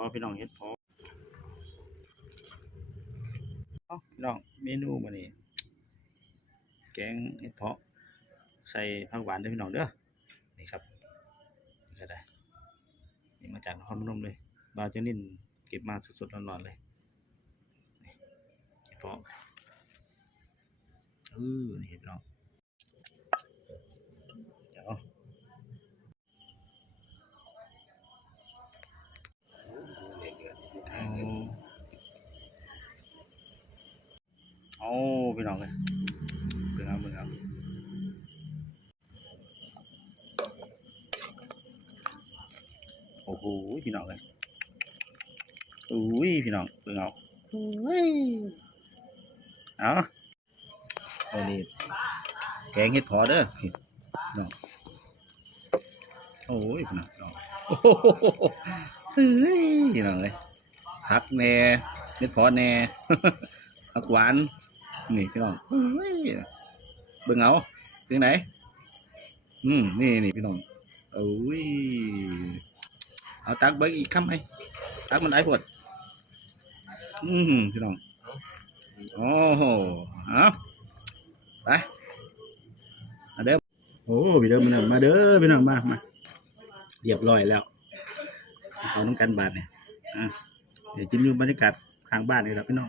พอพี่น้องเห็ดพอพี่น้องเมนูมื้อนี้แกงเห็ดเพาะใส่ผักหวานด้วยพี่น้องเด้อนี่ครับนี่ก็ได้นี่มาจากนครพนมเลยบาวเจนินเก็บมาสดๆร้อนๆเลยนี่เห็ดเพาะนี่พี่น้องเดี๋ยวเอาพี่น้องเลยเบิ่งเอาโอ้โหพี่น้องเลยอุ้ยพี่น้องเบิ่งเอาอุ้ยเอาอันนี้แกงเห็ดเพาะเด้อพี่น้องโอ้ยพี่น้องโอ้โหเฮ้ยพี่น้องเลยผักแหน่เห็ดเพาะแหน่ผักหวานนี่พี่น้องเฮ้ยเบิ่งเอาถึงไหนนี่พี่น้องโอ้ยเอาตักเบิ่งอีกคำไหมตักมันได้ปวดพี่น้องโอ้โหเอาไปเด้อโอ้พี่เด้อมาเด้อพี่น้องมาเรียบร้อยแล้วเอาน้ำกันบาทเนี่ยเดี๋ยวกินอยู่บรรยากาศข้างบ้านนี่แหละพี่น้อง